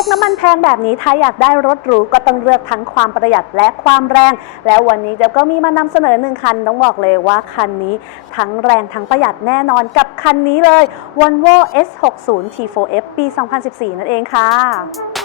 ยุคน้ำมันแพงแบบนี้ถ้าอยากได้รถหรูก็ต้องเลือกทั้งความประหยัดและความแรง แล้ววันนี้เจ๊ก็มีมานำเสนอหนึ่งคันต้องบอกเลยว่าคันนี้ทั้งแรงทั้งประหยัดแน่นอนกับคันนี้เลย Volvo S60 T4F ปี 2014 นั่นเองค่ะ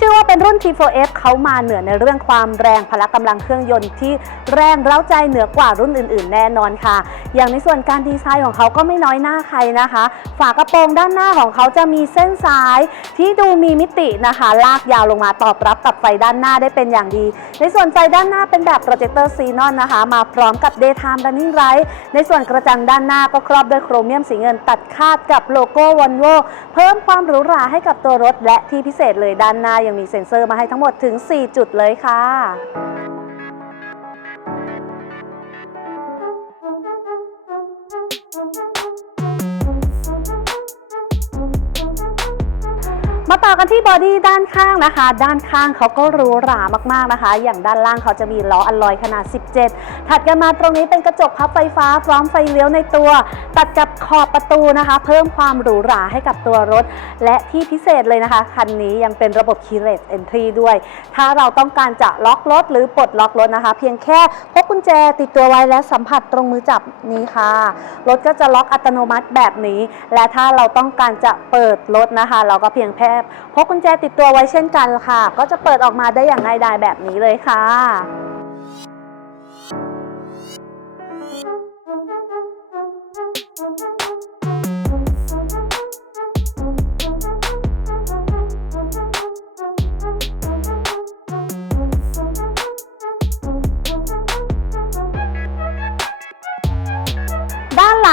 ชื่อว่าเป็นรุ่น T4F เขามาเหนือในเรื่องความแรงพละกำลังเครื่องยนต์ที่แรงเร้าใจเหนือกว่ารุ่นอื่น ๆ แน่นอนค่ะ อย่างในส่วนการดีไซน์ของเขาก็ไม่น้อยหน้าใครนะคะ ฝากระโปรงด้านหน้าของเขาจะมีเส้นสายที่ดูมีมิตินะคะ ลากยาวลงมาตอบรับกับไฟด้านหน้าได้เป็นอย่างดี ในส่วนไฟด้านหน้าเป็นแบบโปรเจคเตอร์ซีนอนนะคะ มาพร้อมกับ Daytime Running Light ในส่วนกระจังด้านหน้าก็ครอบด้วยโครเมียมสีเงินตัดคาดกับโลโก้วอลโวเพิ่มความหรูหราให้กับตัวรถและที่พิเศษเลยด้านหน้ายังมีเซ็นเซอร์มาให้ทั้งหมดถึง 4 จุดเลยค่ะ มาต่อกันที่บอดี้ด้านข้างนะคะ ด้านข้างเขาก็หรูหรามากๆนะคะ อย่างด้านล่างเขาจะมีล้ออัลลอยขนาด 17 ถัดกันมาตรงนี้เป็นกระจกพับไฟฟ้าพร้อมไฟเลี้ยวในตัว ตัดกับขอบประตูนะคะ เพิ่มความหรูหราให้กับตัวรถ และที่พิเศษเลยนะคะ คันนี้ยังเป็นระบบ keyless entry ด้วย ถ้าเราต้องการจะล็อกรถหรือปลดล็อกรถนะคะ เพียงแค่พกกุญแจติดตัวไว้และสัมผัสตรงมือจับนี้ค่ะ รถก็จะล็อกอัตโนมัติแบบนี้ และถ้าเราต้องการจะเปิดรถนะคะ เราก็เพียงแค่พกกุญแจติดตัวไว้เช่นกันค่ะ ก็จะเปิดออกมาได้อย่างง่ายดายแบบนี้เลยค่ะ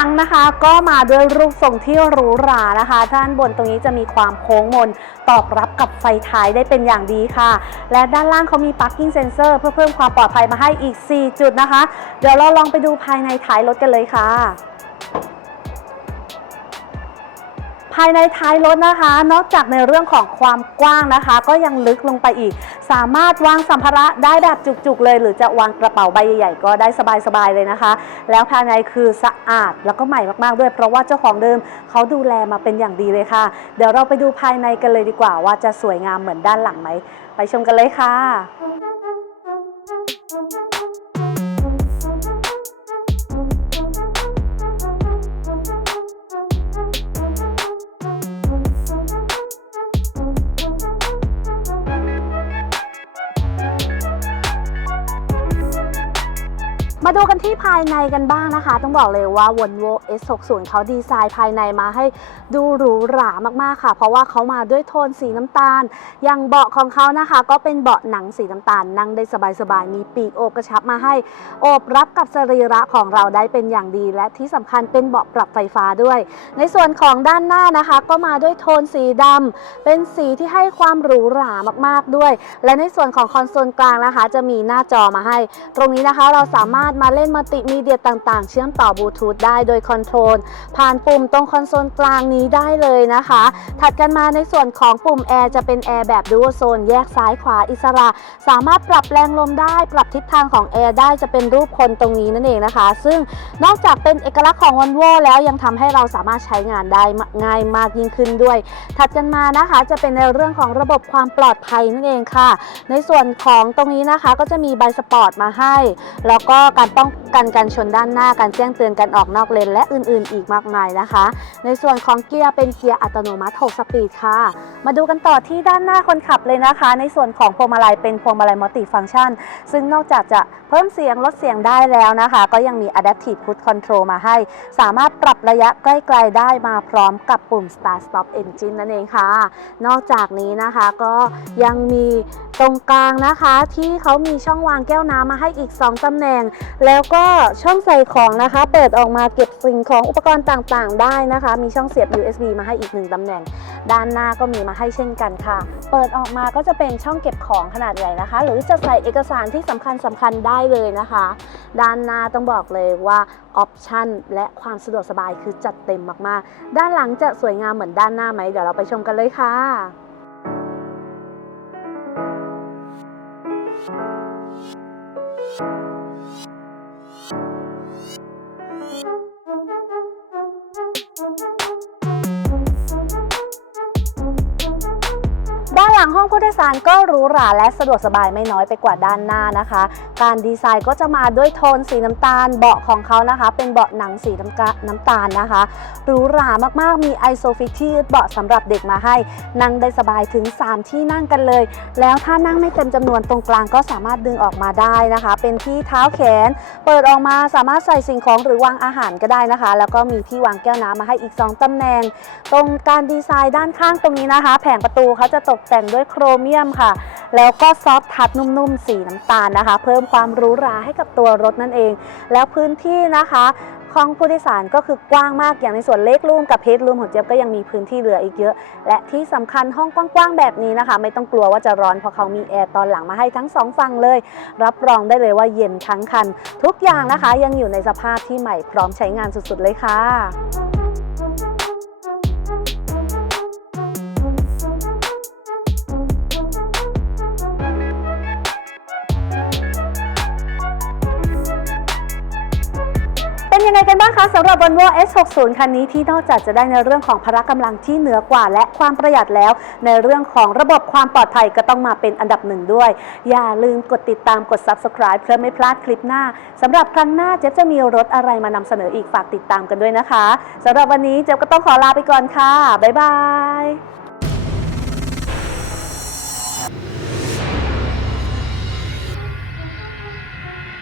ด้านหลังนะคะ ก็มาด้วยรูปทรงที่หรูหรานะคะ ด้านบนตรงนี้จะมีความโค้งมน ตอบรับกับไฟท้ายได้เป็นอย่างดีค่ะ และด้านล่างเขามี parking sensor เพื่อเพิ่มความปลอดภัยมาให้อีก 4 จุดนะคะ เดี๋ยวเราลองไปดูภายในท้ายรถกันเลยค่ะายในท้ายรถนะคะ นอกจากในเรื่องของความกว้างนะคะ ก็ยังลึกลงไปอีก สามารถวางสัมภาระได้แบบจุกๆเลย หรือจะวางกระเป๋าใบใหญ่ๆก็ได้สบายๆเลยนะคะ แล้วภายในคือสะอาดแล้วก็ใหม่มากๆด้วย เพราะว่าเจ้าของเดิมเขาดูแลมาเป็นอย่างดีเลยค่ะ เดี๋ยวเราไปดูภายในกันเลยดีกว่า ว่าจะสวยงามเหมือนด้านหลังไหมไปชมกันเลยค่ะ มาดูกันที่ภายในกันบ้างนะคะ ต้องบอกเลยว่า Volvo S60 เขาดีไซน์ภายในมาให้ดูหรูหรามากๆค่ะ เพราะว่าเขามาด้วยโทนสีน้ำตาล อย่างเบาะของเขานะคะ ก็เป็นเบาะหนังสีน้ำตาล นั่งได้สบายๆ มีปีกโอบกระชับมาให้ โอบรับกับสรีระของเราได้เป็นอย่างดี และที่สำคัญเป็นเบาะปรับไฟฟ้าด้วย ในส่วนของด้านหน้านะคะ ก็มาด้วยโทนสีดำเป็นสีที่ให้ความหรูหรามากๆด้วย และในส่วนของคอนโซลกลางนะคะ จะมีหน้าจอมาให้ ตรงนี้นะคะเราสามารถมาเล่นมัลติมีเดียต่างๆ เชื่อมต่อบลูทูธได้โดยคอนโทรลผ่านปุ่มตรงคอนโซลกลางนี้ได้เลยนะคะ ถัดกันมาในส่วนของปุ่มแอร์จะเป็นแอร์แบบดูโซนแยกซ้ายขวาอิสระ สามารถปรับแรงลมได้ ปรับทิศทางของแอร์ได้จะเป็นรูปคนตรงนี้นั่นเองนะคะ ซึ่งนอกจากเป็นเอกลักษณ์ของ Volvo แล้วยังทำให้เราสามารถใช้งานได้ง่ายมากยิ่งขึ้นด้วย ถัดกันมานะคะจะเป็นในเรื่องของระบบความปลอดภัยนั่นเองค่ะ ในส่วนของตรงนี้นะคะก็จะมีใบสปอร์ตมาให้ แล้วก็การป้องกันการชนด้านหน้าการแจ้งเตือนการออกนอกเลนและอื่นๆ อีกมากมายนะคะ ในส่วนของเกียร์เป็นเกียร์อัตโนมัติ 6 สปีดค่ะ มาดูกันต่อที่ด้านหน้าคนขับเลยนะคะ ในส่วนของพวงมาลัยเป็นพวงมาลัยมัลติฟัง c t ชัน ซึ่งนอกจากจะเพิ่มเสียงลดเสียงได้แล้วนะคะ ก็ยังมี Adaptive Cruise Control มาให้ สามารถปรับระยะใกล้ๆได้มาพร้อมกับปุ่ม Start Stop Engine นั่นเองค่ะ นอกจากนี้นะคะก็ยังมีตรงกลางนะคะที่เขามีช่องวางแก้วน้ำมาให้อีก 2ตำแหน่ง แล้วก็ช่องใส่ของนะคะ เปิดออกมาเก็บสิ่งของอุปกรณ์ต่างๆ ได้นะคะ มีช่องเสียบ USB มาให้อีกหนึ่งตำแหน่ง ด้านหน้าก็มีมาให้เช่นกันค่ะ เปิดออกมาก็จะเป็นช่องเก็บของขนาดใหญ่นะคะ หรือจะใส่เอกสารที่สำคัญสำคัญๆได้เลยนะคะ ด้านหน้าต้องบอกเลยว่าออปชันและความสะดวกสบายคือจัดเต็มมากๆ ด้านหลังจะสวยงามเหมือนด้านหน้าไหมเดี๋ยวเราไปชมกันเลยค่ะ ด้ ลังห้องผู้โดยสารก็หรูหราและสะดวกสบายไม่น้อยไปกว่าด้านหน้านะคะ การดีไซน์ก็จะมาด้วยโทนสีน้ำตาล เบาะของเขานะคะ เป็นเบาะหนังสีน้ำนำตาลนะคะหรูหรามากๆ มีไอโซฟิกที่ยืดเบาะสำหรับเด็กมาให้ นั่งได้สบายถึง 3 ที่นั่งกันเลย แล้วถ้านั่งไม่เต็มจำนวนตรงกลางก็สามารถดึงออกมาได้นะคะ เป็นที่เท้าแขน เปิดออกมาสามารถใส่สิ่งของหรือวางอาหารก็ได้นะคะ แล้วก็มีที่วางแก้วน้ำมาให้อีก 2ตำแหน่ง ตรงการดีไซน์ด้านข้างตรงนี้นะคะ แผงประตูเขาจะตกแต่งด้วยโครเมียมค่ะ แล้วก็ซอฟทัชนุ่มๆ สีน้ำตาลนะคะ เพิ่มความหรูหราให้กับตัวรถนั่นเอง แล้วพื้นที่นะคะห้องผู้โดยสารก็คือกว้างมากอย่างในส่วนเล็กรูมกับเพจรูมของเจี๊ยบก็ยังมีพื้นที่เหลืออีกเยอะ และที่สำคัญห้องกว้างๆแบบนี้นะคะ ไม่ต้องกลัวว่าจะร้อนเพราะเขามีแอร์ตอนหลังมาให้ทั้งสองฝั่งเลย รับรองได้เลยว่าเย็นทั้งคัน ทุกอย่างนะคะยังอยู่ในสภาพที่ใหม่พร้อมใช้งานสุดๆเลยค่ะ นบ้างคะสำหรับ Volvo S60 คันนี้ที่นอกจากจะได้ในเรื่องของพละกำลังที่เหนือกว่า และความประหยัดแล้ว ในเรื่องของระบบความปลอดภัยก็ต้องมาเป็นอันดับหนึ่งด้วย อย่าลืมกดติดตามกด Subscribe เพื่อไม่พลาดคลิปหน้าสำหรับครั้งหน้าเจ๊จะมีรถอะไรมานำเสนออีกฝากติดตามกันด้วยนะคะสำหรับวันนี้เจ๊ก็ต้องขอลาไปก่อนค่ะบ๊ายบาย